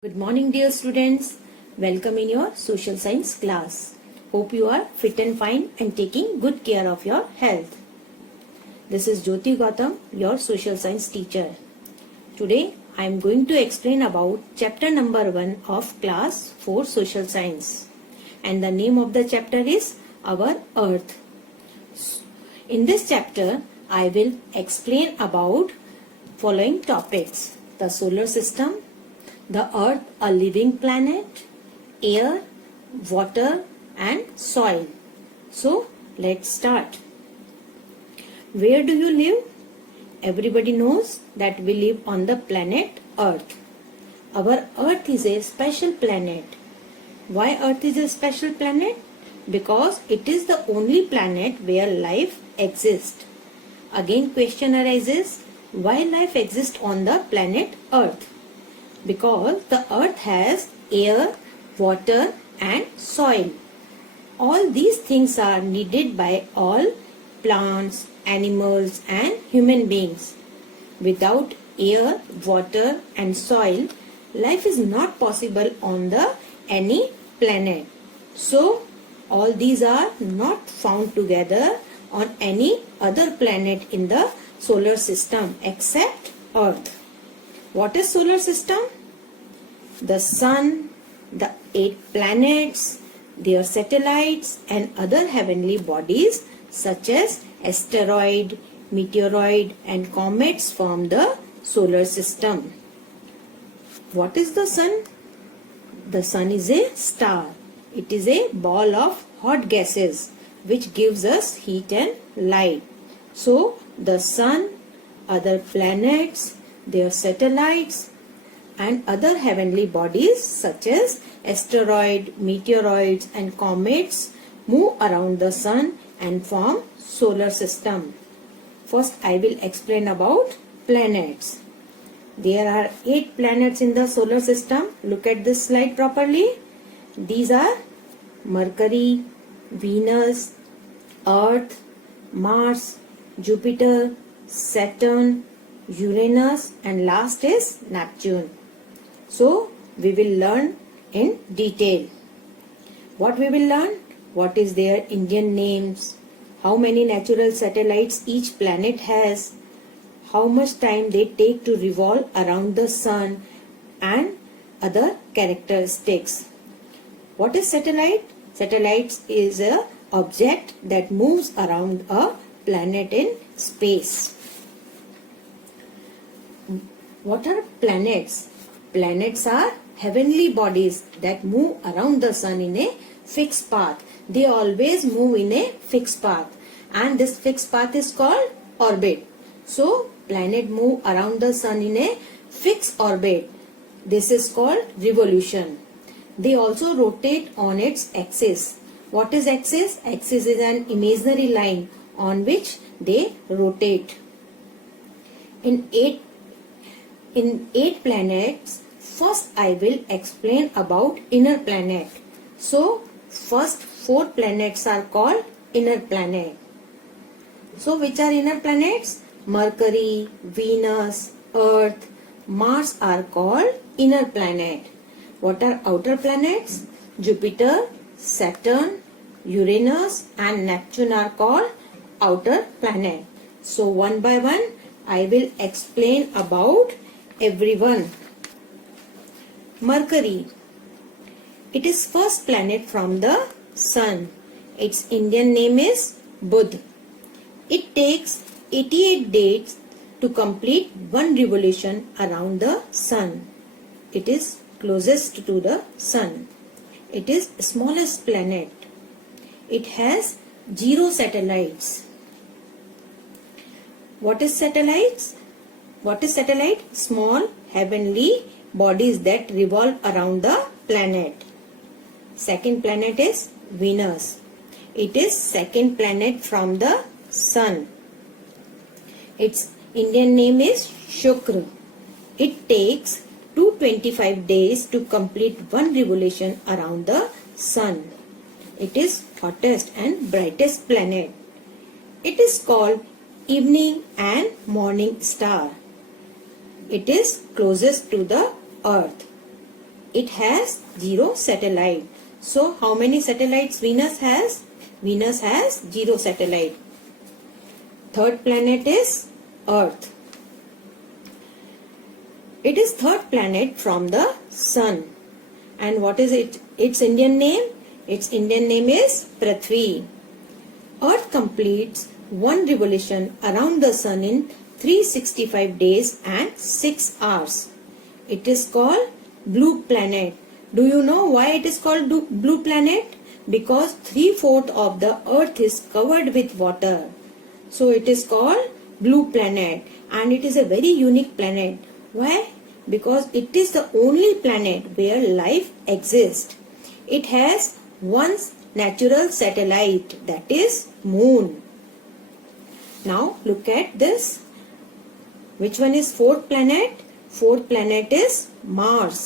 Good morning, dear students. Welcome in your social science class. Hope you are fit and fine and taking good care of your health. This is Jyoti Gautam, your social science teacher. Today, I am going to explain about chapter number 1 of class 4 social science. And the name of the chapter is Our Earth. In this chapter, I will explain about following topics: the solar system, the Earth, a living planet, air, water and soil. So let's start. Where do you live? Everybody knows that we live on the planet Earth. Our Earth is a special planet. Why Earth is a special planet? Because it is the only planet where life exists. Again, question arises, why life exists on the planet Earth? Because the earth has air, water and soil. All these things are needed by all plants, animals and human beings. Without air, water and soil, life is not possible on any planet. So, all these are not found together on any other planet in the solar system except Earth. What is solar system? The sun, the 8 planets, their satellites and other heavenly bodies such as asteroid, meteoroid and comets form the solar system. What is the sun? The sun is a star. It is a ball of hot gases which gives us heat and light. So the sun, other planets, their satellites and other heavenly bodies such as asteroid, meteoroids and comets move around the sun and form solar system. First I will explain about planets. There are 8 planets in the solar system. Look at this slide properly. These are Mercury, Venus, Earth, Mars, Jupiter, Saturn, Uranus and last is Neptune. So we will learn in detail. What we will learn? What is their Indian names? How many natural satellites each planet has? How much time they take to revolve around the sun and other characteristics. What is satellite? Satellite is an object that moves around a planet in space. What are planets? Planets are heavenly bodies that move around the sun in a fixed path. They always move in a fixed path and this fixed path is called orbit. So planet move around the sun in a fixed orbit. This is called revolution. They also rotate on its axis. What is axis? Axis is an imaginary line on which they rotate. In 8 planets, first I will explain about inner planet. So, first 4 planets are called inner planet. So, which are inner planets? Mercury, Venus, Earth, Mars are called inner planet. What are outer planets? Jupiter, Saturn, Uranus and Neptune are called outer planet. So, one by one I will explain about everyone. Mercury. It is first planet from the sun. Its Indian name is Budh. It takes 88 days to complete one revolution around the sun. It is closest to the sun. It is smallest planet. It has 0 satellites. What is satellites? What is satellite? Small heavenly bodies that revolve around the planet. Second planet is Venus. It is second planet from the sun. Its Indian name is Shukra. It takes 225 days to complete one revolution around the sun. It is hottest and brightest planet. It is called evening and morning star. It is closest to the earth. it has 0 satellite. So how many satellites Venus has? Venus has 0 satellite. Third planet is Earth. It is third planet from the Sun. And what is its Indian name? Its Indian name is Prithvi. Earth completes one revolution around the Sun in 365 days and 6 hours. It is called blue planet. Do you know why it is called blue planet? Because 3/4 of the Earth is covered with water. So it is called blue planet, and it is a very unique planet. Why? Because it is the only planet where life exists. It has one natural satellite, that is Moon. Now look at this. Which one is fourth planet? Fourth planet is Mars.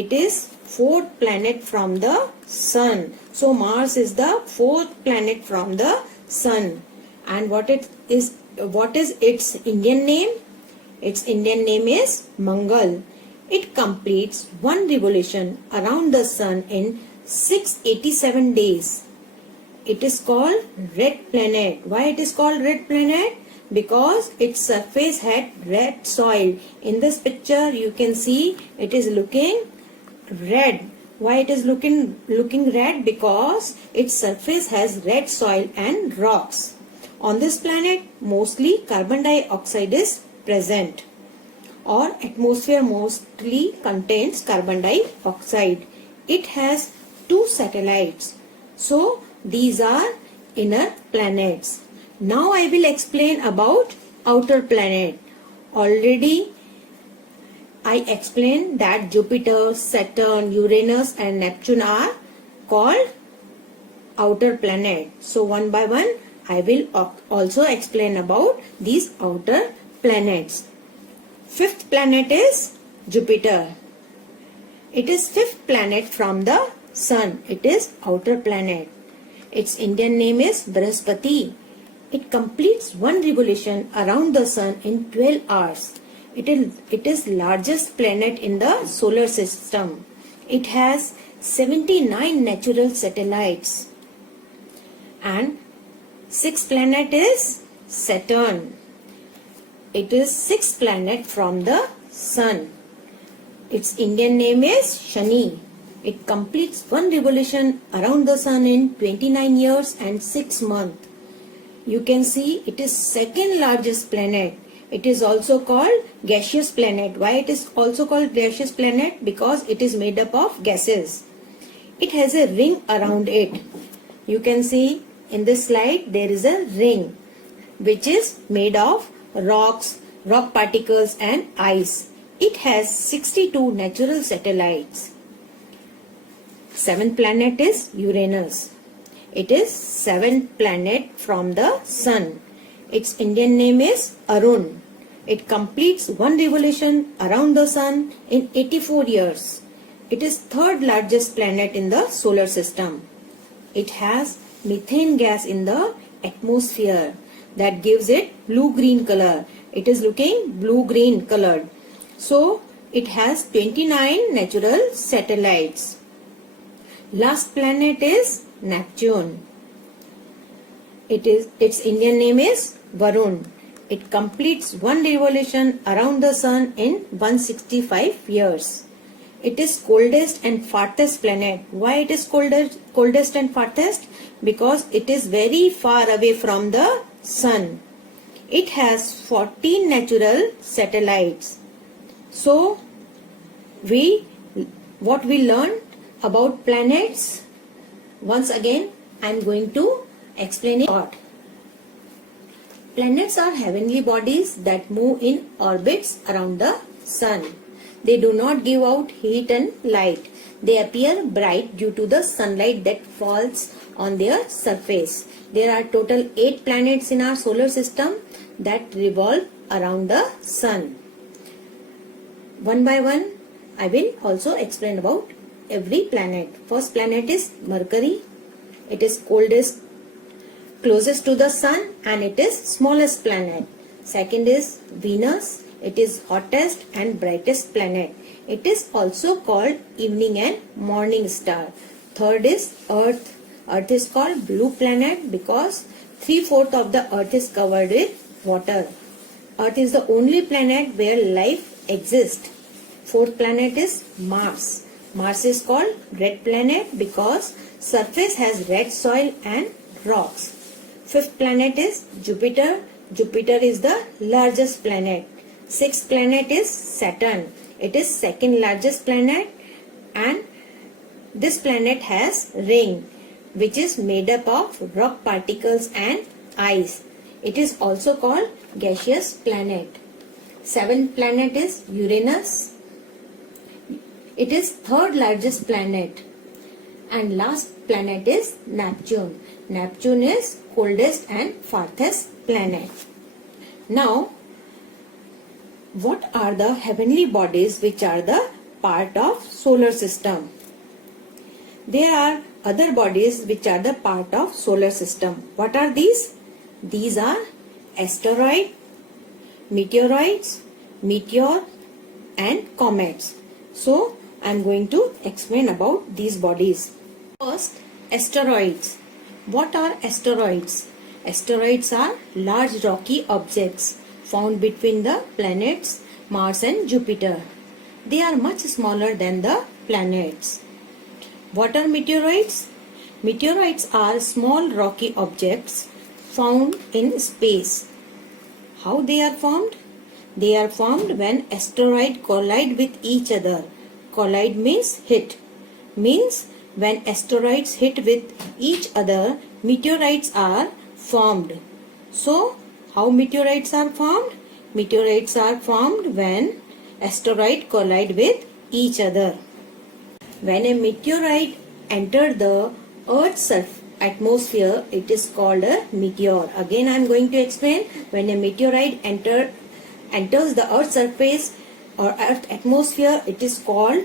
It is fourth planet from the Sun. So Mars is the fourth planet from the Sun. And what is its Indian name? Its Indian name is Mangal. It completes one revolution around the Sun in 687 days. It is called red planet. Why it is called red planet? Because its surface had red soil. In this picture you can see it is looking red. Why it is looking red? Because its surface has red soil and rocks. On this planet mostly carbon dioxide is present, or atmosphere mostly contains carbon dioxide. It has 2 satellites. So these are inner planets. Now I will explain about outer planet. Already I explained that Jupiter, Saturn, Uranus and Neptune are called outer planet. So one by one I will also explain about these outer planets. Fifth planet is Jupiter. It is fifth planet from the Sun. It is outer planet. Its Indian name is Brihaspati. It completes one revolution around the Sun in 12 hours. It is largest planet in the solar system. It has 79 natural satellites. And sixth planet is Saturn. It is sixth planet from the Sun. Its Indian name is Shani. It completes one revolution around the Sun in 29 years and 6 months. You can see it is second largest planet. It is also called gaseous planet. Why it is also called gaseous planet? Because it is made up of gases. It has a ring around it. You can see in this slide there is a ring which is made of rocks, rock particles and ice. It has 62 natural satellites. Seventh planet is Uranus. It is seventh planet from the Sun. Its Indian name is Arun. It completes one revolution around the Sun in 84 years. It is third largest planet in the solar system. It has methane gas in the atmosphere that gives it blue-green color. It is looking blue-green colored. So it has 29 natural satellites. Last planet is Neptune. Its Indian name is Varun. It completes one revolution around the Sun in 165 years. It is coldest and farthest planet. Why it is coldest and farthest? Because it is very far away from the Sun. It has 14 natural satellites. So what we learned about planets, once again I am going to explain it short. Planets are heavenly bodies that move in orbits around the Sun. They do not give out heat and light. They appear bright due to the sunlight that falls on their surface. There are total 8 planets in our solar system that revolve around the Sun. One by one, I will also explain about every planet. First planet is Mercury. It is closest to the Sun and it is smallest planet. Second is Venus. It is hottest and brightest planet. It is also called evening and morning star. Third is Earth. Earth is called blue planet because 3/4 of the Earth is covered with water. Earth is the only planet where life exists. Fourth planet is Mars. Mars is called red planet because surface has red soil and rocks. Fifth planet is Jupiter. Jupiter is the largest planet. Sixth planet is Saturn. It is second largest planet, and this planet has ring which is made up of rock particles and ice. It is also called gaseous planet. Seventh planet is Uranus. It is third largest planet. And last planet is Neptune. Neptune is coldest and farthest planet. Now, what are the heavenly bodies which are the part of solar system? There are other bodies which are the part of solar system. What are these? These are asteroid, meteoroids, meteor and comets. So, I am going to explain about these bodies. First, asteroids. What are asteroids? Asteroids are large rocky objects found between the planets Mars and Jupiter. They are much smaller than the planets. What are meteoroids? Meteoroids are small rocky objects found in space. How they are formed? They are formed when asteroids collide with each other. Collide means hit. Means when asteroids hit with each other, meteorites are formed. So, how meteorites are formed? Meteorites are formed when asteroids collide with each other. When a meteorite enters the Earth's atmosphere, it is called a meteor. Again, I am going to explain. When a meteorite enters the Earth's surface or Earth atmosphere, it is called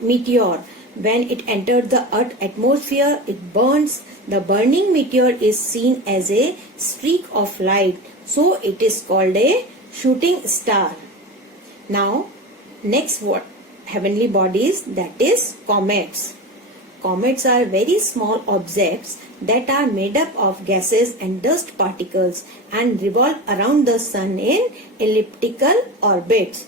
meteor. When it enters the Earth atmosphere, it burns. The burning meteor is seen as a streak of light. So, it is called a shooting star. Now, next what? Heavenly bodies, that is comets. Comets are very small objects that are made up of gases and dust particles and revolve around the sun in elliptical orbits.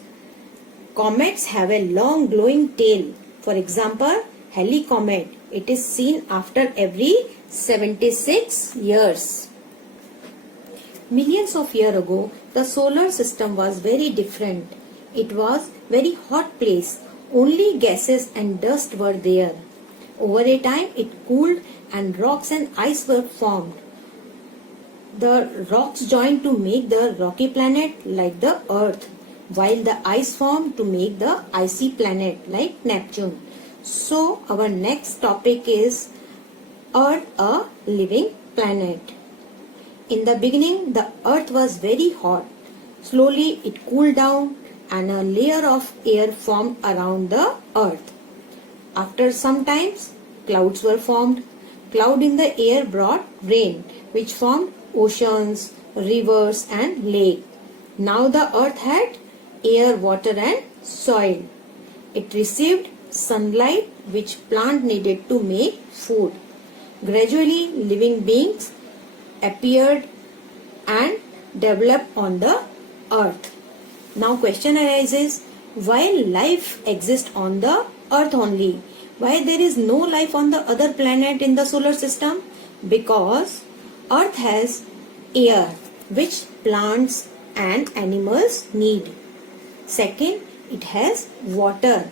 Comets have a long glowing tail. For example, Halley comet. It is seen after every 76 years. Millions of years ago, the solar system was very different. It was very hot place. Only gases and dust were there. Over a time, it cooled and rocks and ice were formed. The rocks joined to make the rocky planet like the Earth, while the ice formed to make the icy planet like Neptune. So, our next topic is Earth, a living planet. In the beginning, the Earth was very hot. Slowly, it cooled down and a layer of air formed around the Earth. After some time, clouds were formed. Cloud in the air brought rain, which formed oceans, rivers and lakes. Now the Earth had air, water and soil. It received sunlight which plant needed to make food. Gradually, living beings appeared and developed on the Earth. Now question arises, why life exists on the Earth only? Why there is no life on the other planet in the solar system? Because Earth has air which plants and animals need. Second, it has water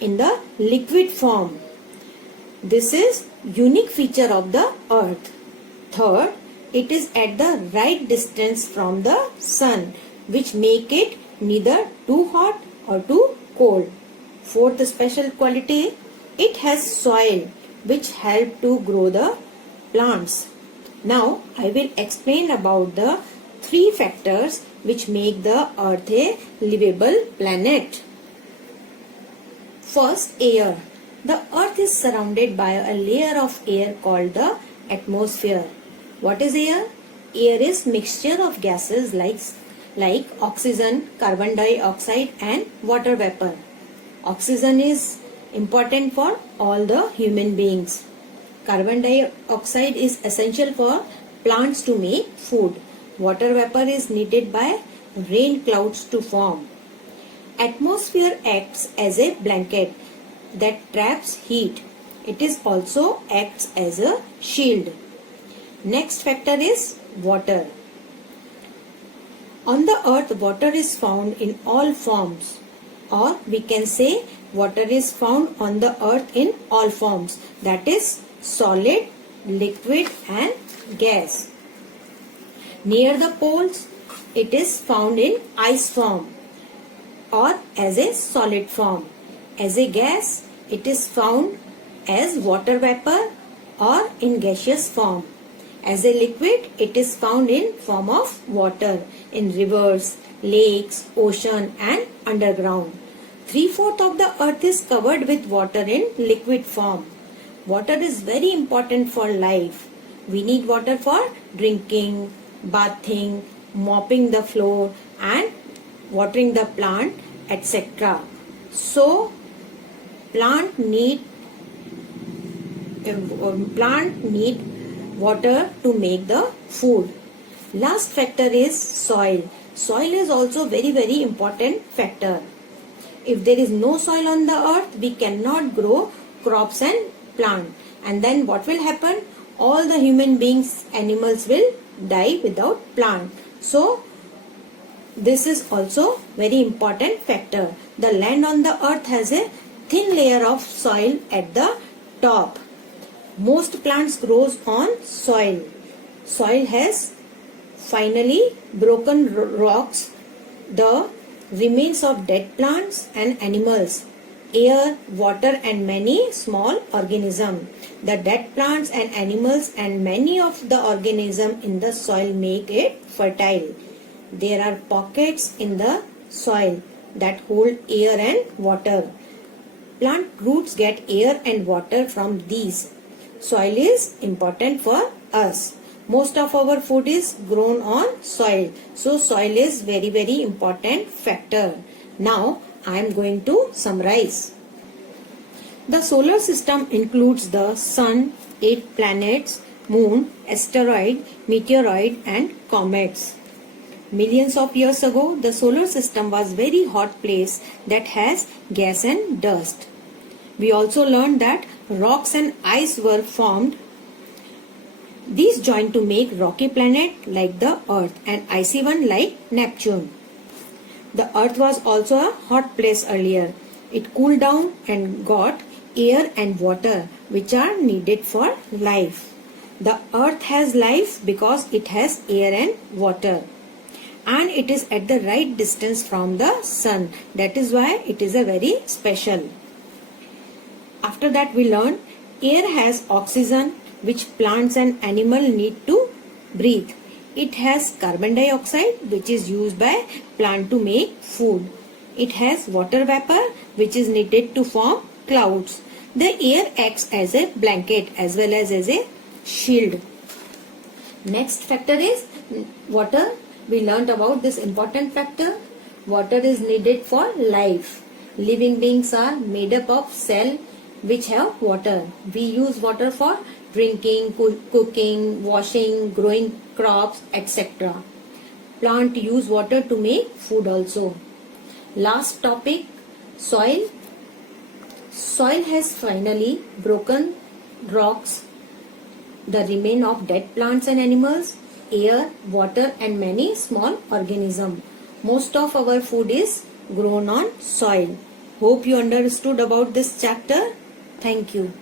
in the liquid form. This is unique feature of the Earth. Third, it is at the right distance from the sun, which make it neither too hot or too cold. Fourth special quality, it has soil which help to grow the plants. Now I will explain about the three factors which make the Earth a livable planet. First, air. The Earth is surrounded by a layer of air called the atmosphere. What is air? Air is mixture of gases like oxygen, carbon dioxide and water vapor. Oxygen is important for all the human beings. Carbon dioxide is essential for plants to make food. Water vapor is needed by rain clouds to form. Atmosphere acts as a blanket that traps heat. It is also acts as a shield. Next factor is water. On the earth, water is found in all forms, or we can say water is found on the earth in all forms, that is solid, liquid and gas. Near the poles, it is found in ice form or as a solid form. As a gas, it is found as water vapor or in gaseous form. As a liquid, it is found in form of water in rivers, lakes, ocean and underground. 3/4 of the earth is covered with water in liquid form. Water is very important for life. We need water for drinking, bathing, mopping the floor and watering the plant, etc. So, plant need water to make the food. Last factor is soil. Soil is also very important factor. If there is no soil on the earth, we cannot grow crops and plant. And then what will happen? All the human beings, animals will die without plant. So, this is also very important factor. The land on the earth has a thin layer of soil at the top. Most plants grows on soil. Soil has finally broken rocks, the remains of dead plants and animals, air, water and many small organisms. The dead plants and animals and many of the organisms in the soil make it fertile. There are pockets in the soil that hold air and water. Plant roots get air and water from these. Soil is important for us. Most of our food is grown on soil. So soil is very important factor. Now I am going to summarize. The solar system includes the sun, 8 planets, moon, asteroid, meteoroid and comets. Millions of years ago, the solar system was very hot place that has gas and dust. We also learned that rocks and ice were formed. These joined to make rocky planet like the Earth and icy one like Neptune. The Earth was also a hot place earlier. It cooled down and got air and water which are needed for life. The Earth has life because it has air and water. And it is at the right distance from the sun. That is why it is a very special. After that we learn air has oxygen which plants and animals need to breathe. It has carbon dioxide which is used by plant to make food. It has water vapor which is needed to form clouds. The air acts as a blanket as well as a shield. Next factor is water. We learned about this important factor. Water is needed for life. Living beings are made up of cells which have water. We use water for drinking, cooking, washing, growing crops, etc. Plant use water to make food also. Last topic, soil. Soil has finally broken rocks, the remain of dead plants and animals, air, water and many small organisms. Most of our food is grown on soil. Hope you understood about this chapter. Thank you.